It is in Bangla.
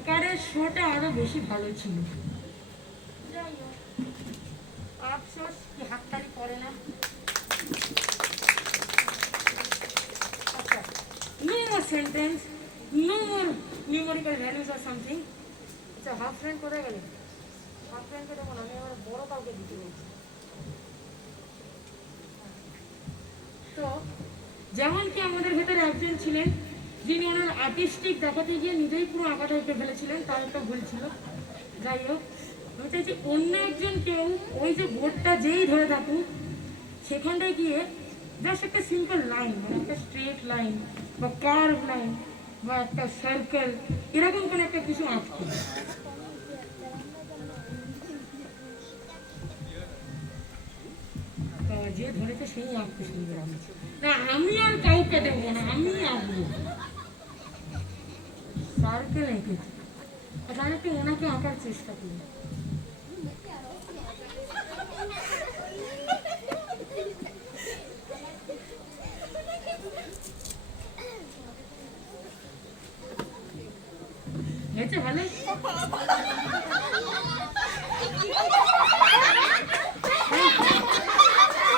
সরকারের শোটা আরো বেশি ভালো ছিল। যাই হোক, আফসোস কি হাততালি পড়ে না। আচ্ছা, no more sentence, no more numerical values or something. আচ্ছা, হাফ ফ্রেন্ড কোথায় গেলে? হাফ ফ্রেন্ডকে দেখুন, আমি আমার বড় কাউকে দিতে বলছি। তো যেমন কি আমাদের ভেতরে একজন ছিলেন যিনি ওনার আর্টিস্টিক দেখাতে গিয়ে নিজেই পুরো আঁকাটা এঁকে ফেলেছিলেন, তার একটা ভুল ছিল। যাই হোক, আমি চাইছি অন্য একজন কেউ ওই যে বোর্ডটা যেই ধরে থাকুক সেখানটায় গিয়ে জাস্ট একটা সিম্পল লাইন, মানে একটা স্ট্রেট লাইন বা কার্ভ লাইন বা একটা সার্কেল, এরকম কোনো একটা কিছু আঁকতে। যে ধরেছে সেই আঁকতে সুন্দর আঁকছে না, আমি আর কাউকে দেবো না, আমি আঁকবো। সার্কেল এঁকেছি, তাহলে একটু ওনাকে আঁকার চেষ্টা করি। হয়েছে ভালো?